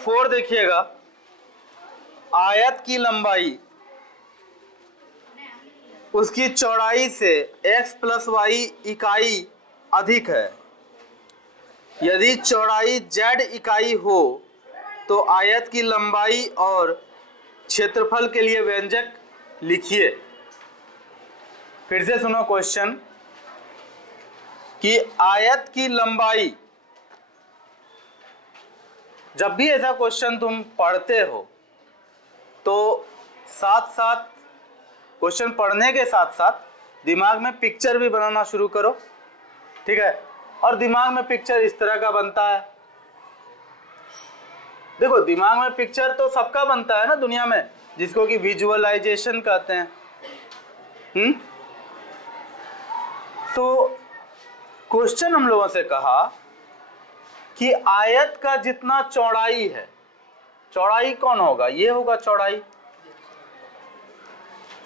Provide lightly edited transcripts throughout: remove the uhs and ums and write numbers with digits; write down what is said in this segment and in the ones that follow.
4 देखिएगा, आयत की लंबाई उसकी चौड़ाई से x प्लस वाई इकाई अधिक है। यदि चौड़ाई z इकाई हो तो आयत की लंबाई और क्षेत्रफल के लिए व्यंजक लिखिए। फिर से सुनो क्वेश्चन कि आयत की लंबाई, जब भी ऐसा क्वेश्चन तुम पढ़ते हो तो साथ साथ क्वेश्चन पढ़ने के साथ साथ दिमाग में पिक्चर भी बनाना शुरू करो, ठीक है। और दिमाग में पिक्चर इस तरह का बनता है, देखो दिमाग में पिक्चर तो सबका बनता है ना दुनिया में, जिसको कि विजुअलाइजेशन कहते हैं। तो क्वेश्चन हम लोगों से कहा कि आयत का जितना चौड़ाई है, चौड़ाई कौन होगा, ये होगा चौड़ाई।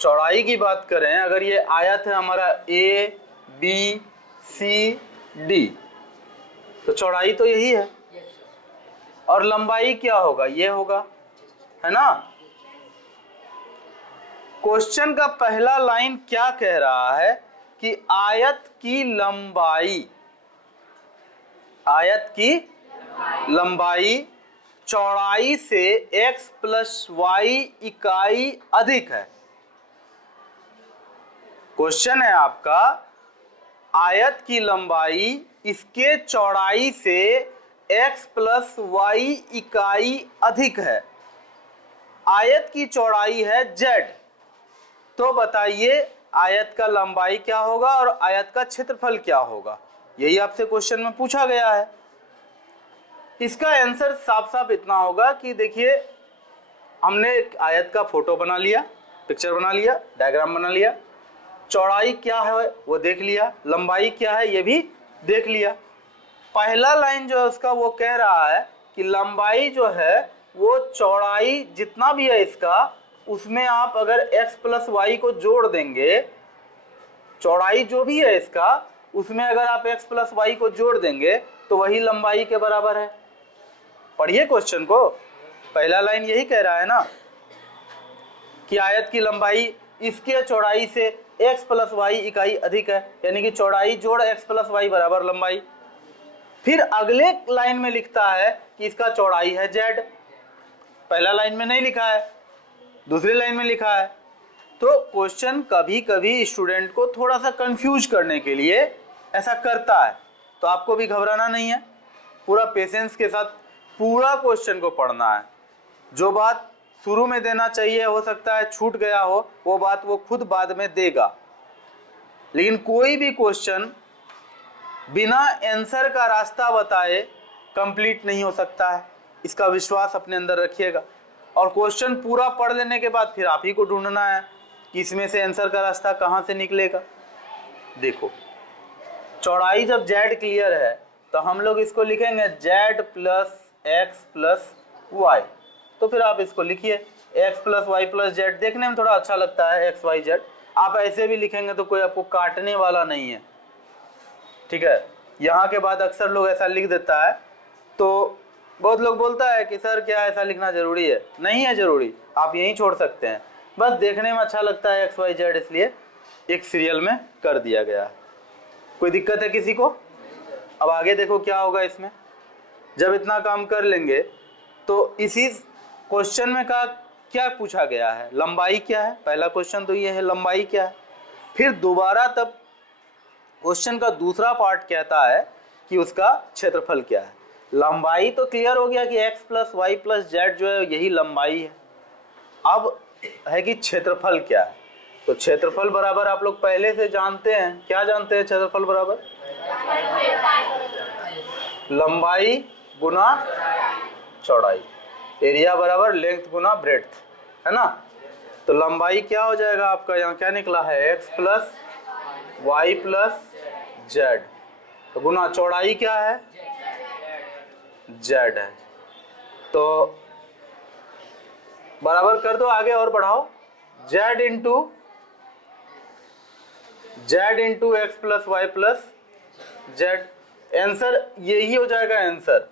चौड़ाई की बात करें, अगर ये आयत है हमारा ए बी सी डी, तो चौड़ाई तो यही है। और लंबाई क्या होगा, ये होगा, है ना। क्वेश्चन का पहला लाइन क्या कह रहा है कि आयत की लंबाई, आयत की लंबाई चौड़ाई से x प्लस वाई इकाई अधिक है। क्वेश्चन है आपका, आयत की लंबाई इसके चौड़ाई से x प्लस वाई इकाई अधिक है। आयत की चौड़ाई है z, तो बताइए आयत का लंबाई क्या होगा और आयत का क्षेत्रफल क्या होगा। यही आपसे क्वेश्चन में पूछा गया है। इसका आंसर साफ साफ इतना होगा कि देखिए, हमने एक आयत का फोटो बना लिया, पिक्चर बना लिया, डायग्राम बना लिया, चौड़ाई क्या है वो देख लिया, लंबाई क्या है ये भी देख लिया। पहला लाइन जो है उसका वो कह रहा है कि लंबाई जो है वो चौड़ाई जितना भी है इसका, उसमें आप अगर x प्लस वाई को जोड़ देंगे, चौड़ाई जो भी है इसका उसमें अगर आप x प्लस वाई को जोड़ देंगे तो वही लंबाई के बराबर है। पढ़िए क्वेश्चन को, पहला लाइन यही कह रहा है ना कि आयत की लंबाई इसके चौड़ाई से x प्लस वाई इकाई अधिक है, यानी कि चौड़ाई जोड़ x प्लस वाई बराबर लंबाई। फिर अगले लाइन में लिखता है कि इसका चौड़ाई है z, पहला लाइन में नहीं लिखा है, दूसरी लाइन में लिखा है। तो क्वेश्चन कभी कभी स्टूडेंट को थोड़ा सा कंफ्यूज करने के लिए ऐसा करता है, तो आपको भी घबराना नहीं है, पूरा पेशेंस के साथ पूरा क्वेश्चन को पढ़ना है। जो बात शुरू में देना चाहिए हो सकता है छूट गया हो, वो बात वो खुद बाद में देगा। लेकिन कोई भी क्वेश्चन बिना आंसर का रास्ता बताए कंप्लीट नहीं हो सकता है, इसका विश्वास अपने अंदर रखिएगा। और क्वेश्चन पूरा पढ़ लेने के बाद फिर आप ही को ढूंढना है कि इसमें से आंसर का रास्ता कहाँ से निकलेगा। देखो, चौड़ाई जब z क्लियर है तो हम लोग इसको लिखेंगे z plus x plus y. तो फिर आप इसको लिखिए x plus y plus z, देखने में थोड़ा अच्छा लगता है एक्स वाई जेड। आप ऐसे भी लिखेंगे तो कोई आपको काटने वाला नहीं है, ठीक है। यहाँ के बाद अक्सर लोग ऐसा लिख देता है, तो बहुत लोग बोलता है कि सर क्या ऐसा लिखना जरूरी है। नहीं है जरूरी, आप यहीं छोड़ सकते हैं, बस देखने में अच्छा लगता है एक्स वाई जेड, इसलिए एक सीरियल में कर दिया गया है। कोई दिक्कत है किसी को? अब आगे देखो क्या होगा इसमें। जब इतना काम कर लेंगे तो इसी क्वेश्चन में का क्या पूछा गया है, लंबाई क्या है। पहला क्वेश्चन तो ये है लंबाई क्या है। फिर दोबारा तब क्वेश्चन का दूसरा पार्ट कहता है कि उसका क्षेत्रफल क्या है। लंबाई तो क्लियर हो गया कि x plus y plus z जो है यही लंबाई है। अब है कि क्षेत्रफल क्या है। तो क्षेत्रफल बराबर आप लोग पहले से जानते हैं, क्या जानते हैं क्षेत्रफल बराबर लंबाई गुना चौड़ाई, एरिया बराबर लेंथ गुना ब्रेड्थ, है ना। तो लंबाई क्या हो जाएगा आपका, यहाँ क्या निकला है x plus y plus z, तो गुना चौड़ाई क्या है जेड है। तो बराबर कर दो, आगे और बढ़ाओ, z into x plus y plus z. Answer यही हो जाएगा आंसर।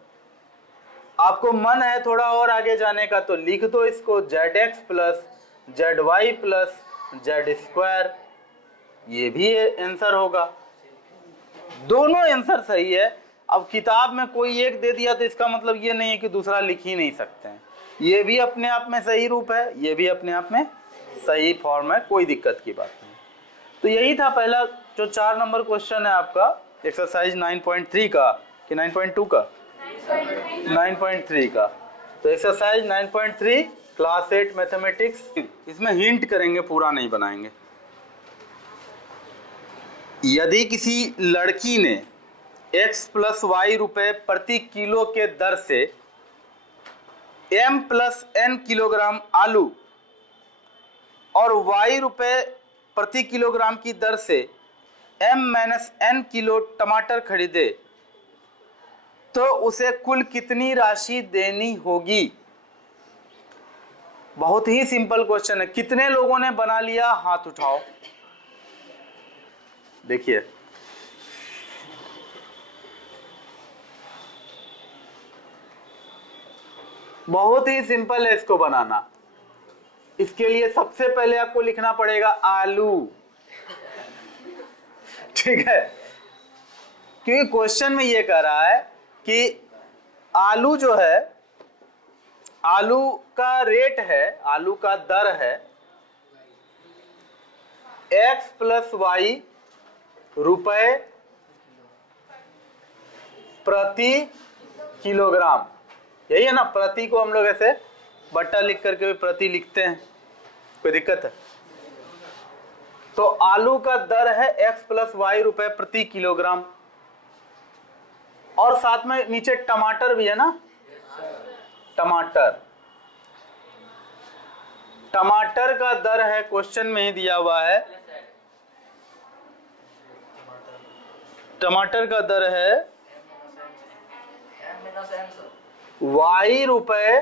आपको मन है थोड़ा और आगे जाने का तो लिख दो इसको zx plus zy plus Z square, ये भी आंसर होगा। दोनों आंसर सही है। अब किताब में कोई एक दे दिया तो इसका मतलब ये नहीं है कि दूसरा लिख ही नहीं सकते हैं। ये भी अपने आप में सही रूप है, ये भी अपने आप में सही फॉर्म है, कोई दिक्कत की बात नहीं। तो यही था पहला जो 4 नंबर क्वेश्चन है आपका एक्सरसाइज 9.3 का कि 9.2 का 9.3 का। तो एक्सरसाइज 9.3 क्लास 8 मैथमेटिक्स, इसमें हिंट करेंगे, पूरा नहीं बनाएंगे। यदि किसी लड़की ने x प्लस वाई रुपए प्रति किलो के दर से m प्लस n किलोग्राम आलू और y रुपए प्रति किलोग्राम की दर से m माइनस n किलो टमाटर खरीदे तो उसे कुल कितनी राशि देनी होगी। बहुत ही सिंपल क्वेश्चन है। कितने लोगों ने बना लिया, हाथ उठाओ। देखिए बहुत ही सिंपल है इसको बनाना। इसके लिए सबसे पहले आपको लिखना पड़ेगा आलू, ठीक है, क्योंकि क्वेश्चन में ये कह रहा है कि आलू जो है, आलू का रेट है, आलू का दर है x प्लस वाई रुपए प्रति किलोग्राम। यही है ना, प्रति को हम लोग ऐसे बट्टा लिख करके भी प्रति लिखते हैं, कोई दिक्कत है? तो आलू का दर है x प्लस वाई रुपए प्रति किलोग्राम, और साथ में नीचे टमाटर भी है ना, टमाटर का दर है, क्वेश्चन में ही दिया हुआ है, टमाटर का दर है y रुपए।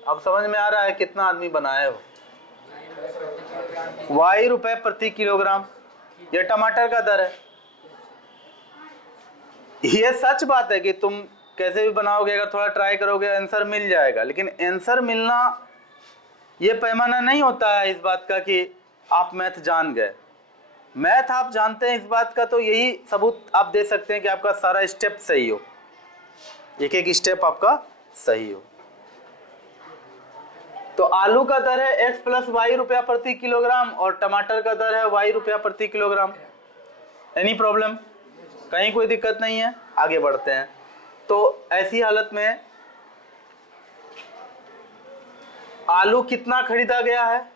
अब समझ में आ रहा है कितना आदमी बनाए हो, y रुपए प्रति किलोग्राम, ये टमाटर का दर है। ये सच बात है कि तुम कैसे भी बनाओगे, अगर थोड़ा ट्राई करोगे आंसर मिल जाएगा, लेकिन आंसर मिलना ये पैमाना नहीं होता है इस बात का कि आप मैथ जान गए। मैथ आप जानते हैं इस बात का, तो यही सबूत आप दे सकते हैं कि आपका सारा स्टेप सही हो, एक एक स्टेप आपका सही हो। तो आलू का दर है x प्लस वाई रुपया प्रति किलोग्राम और टमाटर का दर है y रुपया प्रति किलोग्राम। Any problem? कहीं कोई दिक्कत नहीं है, आगे बढ़ते हैं। तो ऐसी हालत में आलू कितना खरीदा गया है,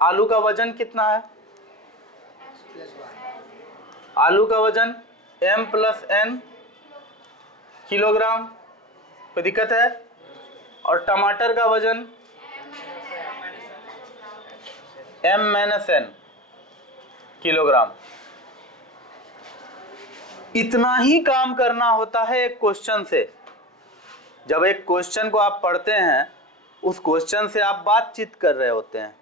आलू का वजन कितना है, आलू का वजन m प्लस n किलोग्राम, कोई दिक्कत है? और टमाटर का वजन m माइनस n किलोग्राम। इतना ही काम करना होता है एक क्वेश्चन से। जब एक क्वेश्चन को आप पढ़ते हैं, उस क्वेश्चन से आप बातचीत कर रहे होते हैं,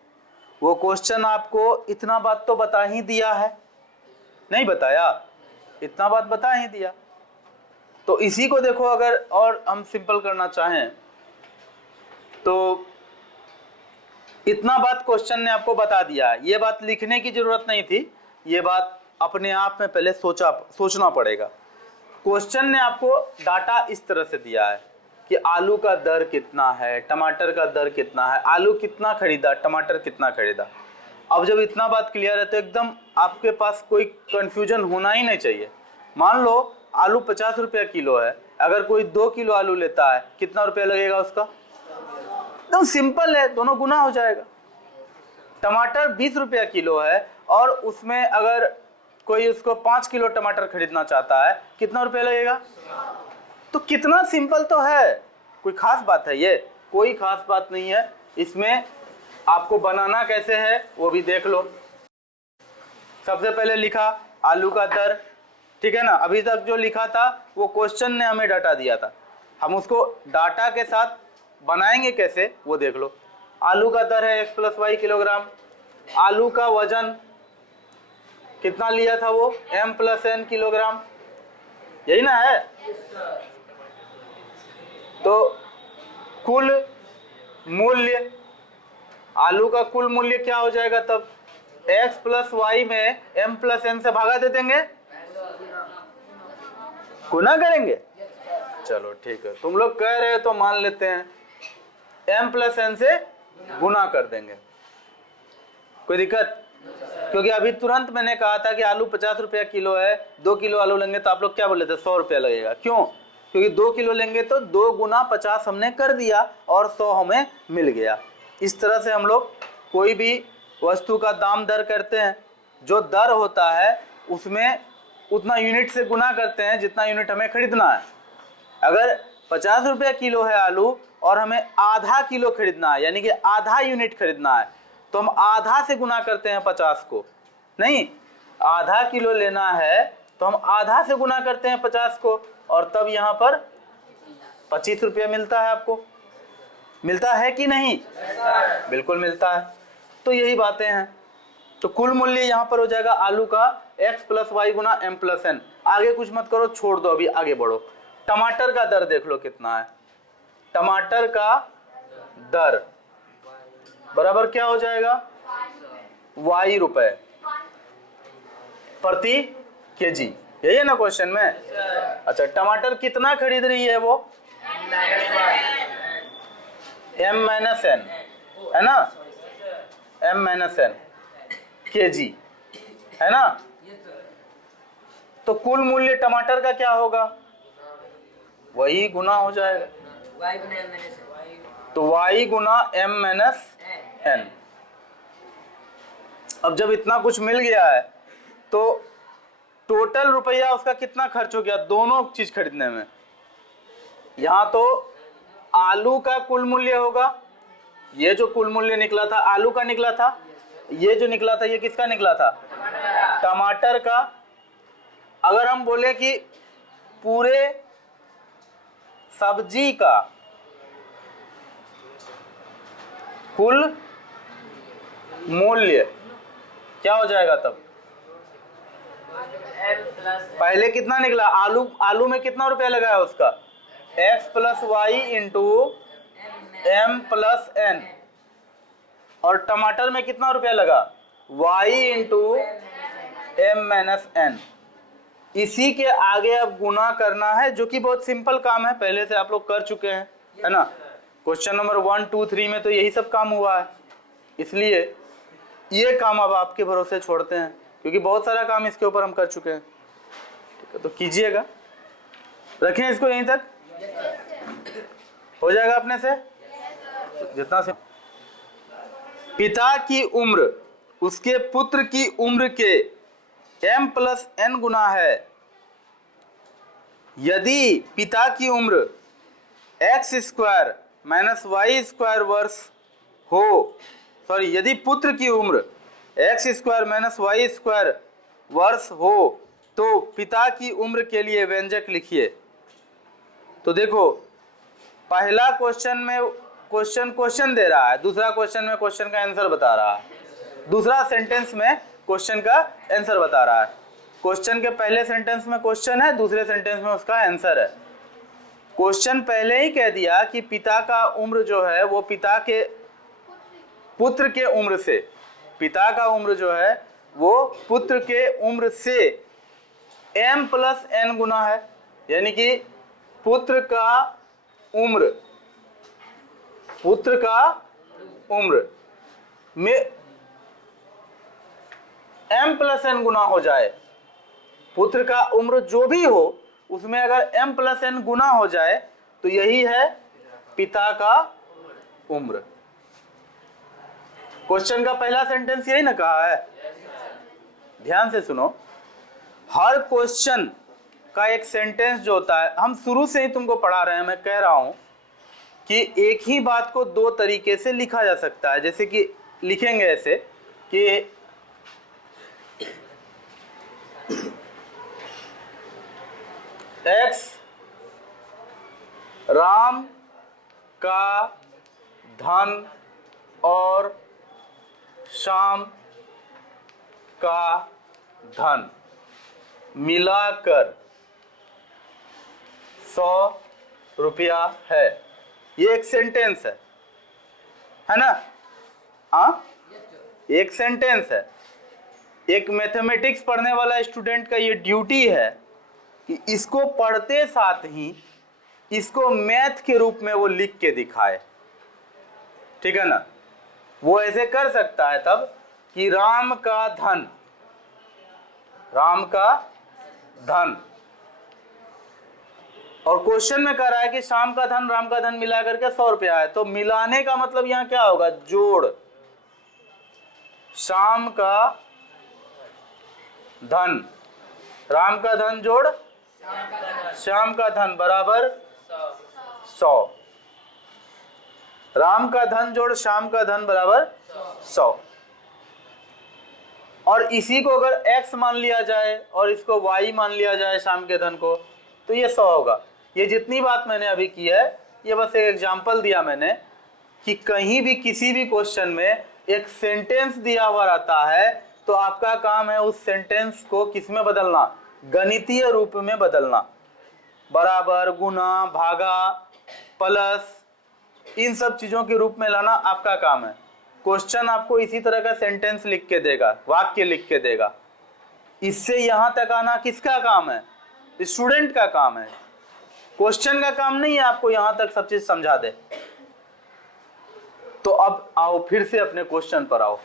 वो क्वेश्चन आपको इतना बात तो बता ही दिया है, नहीं बताया? इतना बात बता ही दिया। तो इसी को देखो, अगर और हम सिंपल करना चाहें तो इतना बात क्वेश्चन ने आपको बता दिया है, ये बात लिखने की जरूरत नहीं थी, ये बात अपने आप में पहले सोचना पड़ेगा। क्वेश्चन ने आपको डाटा इस तरह से दिया है कि आलू का दर कितना है, टमाटर का दर कितना है, आलू कितना खरीदा, टमाटर कितना खरीदा। अब जब इतना बात क्लियर है तो एकदम आपके पास कोई कंफ्यूजन होना ही नहीं चाहिए। मान लो आलू 50 रुपया किलो है, अगर कोई 2 किलो आलू लेता है, कितना रुपया लगेगा उसका? एकदम सिंपल है, दोनों गुना हो जाएगा। टमाटर 20 रुपया किलो है और उसमें अगर कोई उसको 5 किलो टमाटर खरीदना चाहता है, कितना रुपया लगेगा? तो कितना सिंपल तो है, कोई खास बात है ये? कोई खास बात नहीं है। इसमें आपको बनाना कैसे है वो भी देख लो। सबसे पहले लिखा आलू का दर, ठीक है ना। अभी तक जो लिखा था वो क्वेश्चन ने हमें डाटा दिया था, हम उसको डाटा के साथ बनाएंगे कैसे वो देख लो। आलू का दर है x प्लस वाई किलोग्राम, आलू का वजन कितना लिया था वो m प्लस n किलोग्राम, यही ना है। तो कुल मूल्य, आलू का कुल मूल्य क्या हो जाएगा तब? x प्लस वाई में m प्लस n से भागा दे देंगे, गुना करेंगे। चलो ठीक है, तुम लोग कह रहे हो तो मान लेते हैं, m प्लस n से गुना कर देंगे, कोई दिक्कत? क्योंकि अभी तुरंत मैंने कहा था कि आलू 50 रुपया किलो है, 2 किलो आलू लेंगे तो आप लोग क्या बोले थे? 100 रुपया लगेगा। क्यों? क्योंकि 2 किलो लेंगे तो 2 गुना 50 हमने कर दिया और 100 हमें मिल गया। इस तरह से हम लोग कोई भी वस्तु का दाम दर करते हैं, जो दर होता है उसमें उतना यूनिट से गुना करते हैं जितना यूनिट हमें खरीदना है। अगर 50 रुपया किलो है आलू और हमें आधा किलो खरीदना है, यानी कि आधा यूनिट खरीदना है, तो हम आधा से गुना करते हैं 50 को। नहीं, आधा किलो लेना है तो हम आधा से गुना करते हैं 50 को, और तब यहाँ पर 25 रुपया मिलता है। आपको मिलता है कि नहीं? बिल्कुल मिलता है। तो यही बातें हैं। तो कुल मूल्य यहाँ पर हो जाएगा आलू का x प्लस वाई गुना m प्लस n। आगे कुछ मत करो, छोड़ दो, अभी आगे बढ़ो। टमाटर का दर देख लो कितना है। टमाटर का दर बराबर क्या हो जाएगा? y रुपए प्रति केजी। यही है ना क्वेश्चन में? अच्छा, टमाटर कितना खरीद रही है वो? m माइनस n, है ना? m माइनस n केजी, है ना? तो कुल मूल्य टमाटर का क्या होगा? वही गुना हो जाएगा, तो y गुना m माइनस n। अब जब इतना कुछ मिल गया है तो टोटल रुपया उसका कितना खर्च हो गया दोनों चीज खरीदने में? यहां तो आलू का कुल मूल्य होगा, ये जो कुल मूल्य निकला था आलू का निकला था, ये जो निकला था ये किसका निकला था? टमाटर का। अगर हम बोले कि पूरे सब्जी का कुल मूल्य क्या हो जाएगा तब? पहले कितना निकला? आलू में कितना रुपया लगा है उसका? x plus y into M plus N. और टमाटर में कितना रुपया लगा? y into M minus N. इसी के आगे अब गुना करना है, जो कि बहुत सिंपल काम है, पहले से आप लोग कर चुके हैं, है ना? क्वेश्चन नंबर 1, 2, 3 में तो यही सब काम हुआ है, इसलिए ये काम अब आपके भरोसे छोड़ते हैं, क्योंकि बहुत सारा काम इसके ऊपर हम कर चुके हैं। ठीक है, तो कीजिएगा, रखें इसको यहीं तक, हो जाएगा अपने से जितना से। पिता की उम्र उसके पुत्र की उम्र के m प्लस n गुना है। यदि पिता की उम्र x square minus y square वर्ष हो, सॉरी, यदि पुत्र की उम्र x square minus y square वर्ष हो तो पिता की उम्र के लिए व्यंजक लिखिए। तो देखो, पहला क्वेश्चन में क्वेश्चन दे रहा है, दूसरा क्वेश्चन में क्वेश्चन का आंसर बता रहा है, दूसरा सेंटेंस में क्वेश्चन का आंसर बता रहा है। क्वेश्चन के पहले सेंटेंस में क्वेश्चन है, दूसरे सेंटेंस में उसका आंसर है। क्वेश्चन पहले ही कह दिया कि पिता का उम्र जो है वो पिता के पुत्र के उम्र से, पिता का उम्र जो है वो पुत्र के उम्र से m प्लस n गुना है, यानी कि पुत्र का उम्र में m प्लस n गुना हो जाए। पुत्र का उम्र जो भी हो उसमें अगर m प्लस n गुना हो जाए तो यही है पिता का उम्र। क्वेश्चन का पहला सेंटेंस यही ना कहा है, ध्यान से सुनो। हर क्वेश्चन का एक सेंटेंस जो होता है, हम शुरू से ही तुमको पढ़ा रहे हैं, मैं कह रहा हूं कि एक ही बात को दो तरीके से लिखा जा सकता है। जैसे कि लिखेंगे ऐसे कि x राम का धन और श्याम का धन मिलाकर 100 रुपया है। ये एक सेंटेंस है ना? हाँ, एक सेंटेंस है। एक मैथमेटिक्स पढ़ने वाला स्टूडेंट का ये ड्यूटी है कि इसको पढ़ते साथ ही इसको मैथ के रूप में वो लिख के दिखाए, ठीक है ना? वो ऐसे कर सकता है तब कि राम का धन, राम का धन, और क्वेश्चन में कह रहा है कि शाम का धन राम का धन मिला करके 100 रुपया है, तो मिलाने का मतलब यहां क्या होगा? जोड़। शाम का धन, राम का धन जोड़ श्याम का धन बराबर 100। राम का धन जोड़ श्याम का धन बराबर 100। और इसी को अगर x मान लिया जाए और इसको y मान लिया जाए शाम के धन को, तो ये 100 होगा। ये जितनी बात मैंने अभी की है, ये बस एक एग्जांपल दिया मैंने कि कहीं भी किसी भी क्वेश्चन में एक सेंटेंस दिया हुआ रहता है, तो आपका काम है उस सेंटेंस को किस में बदलना? गणितीय रूप में बदलना। बराबर, गुना, भागा, प्लस, इन सब चीजों के रूप में लाना आपका काम है। क्वेश्चन आपको इसी तरह का सेंटेंस लिख के देगा, वाक्य लिख के देगा। इससे यहां तक आना किसका काम है? स्टूडेंट का काम है। क्वेश्चन का काम नहीं है आपको यहां तक सब चीज समझा दे। तो अब आओ फिर से अपने क्वेश्चन पर आओ।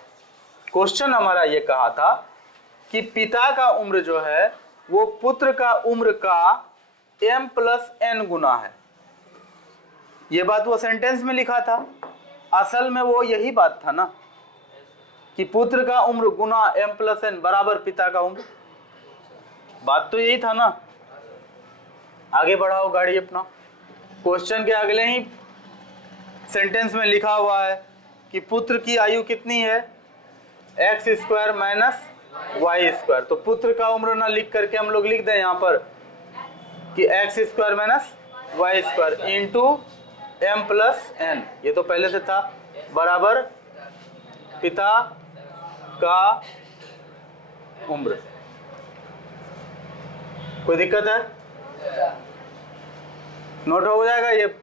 क्वेश्चन हमारा ये कहा था कि पिता का उम्र जो है वो पुत्र का उम्र का m+n गुना है। ये बात वो सेंटेंस में लिखा था, असल में वो यही बात था ना कि पुत्र का उम्र गुना m+n बराबर पिता का उम्र। बात तो यही था ना। आगे बढ़ाओ गाड़ी अपना। क्वेश्चन के अगले ही सेंटेंस में लिखा हुआ है कि पुत्र की आयु कितनी है? x² - y²। तो पुत्र का उम्र ना लिख करके हम लोग लिख दें यहाँ पर कि x² - y² इंटू m+n, ये तो पहले से था, बराबर पिता का उम्र। कोई दिक्कत है? नोट हो जाएगा ये।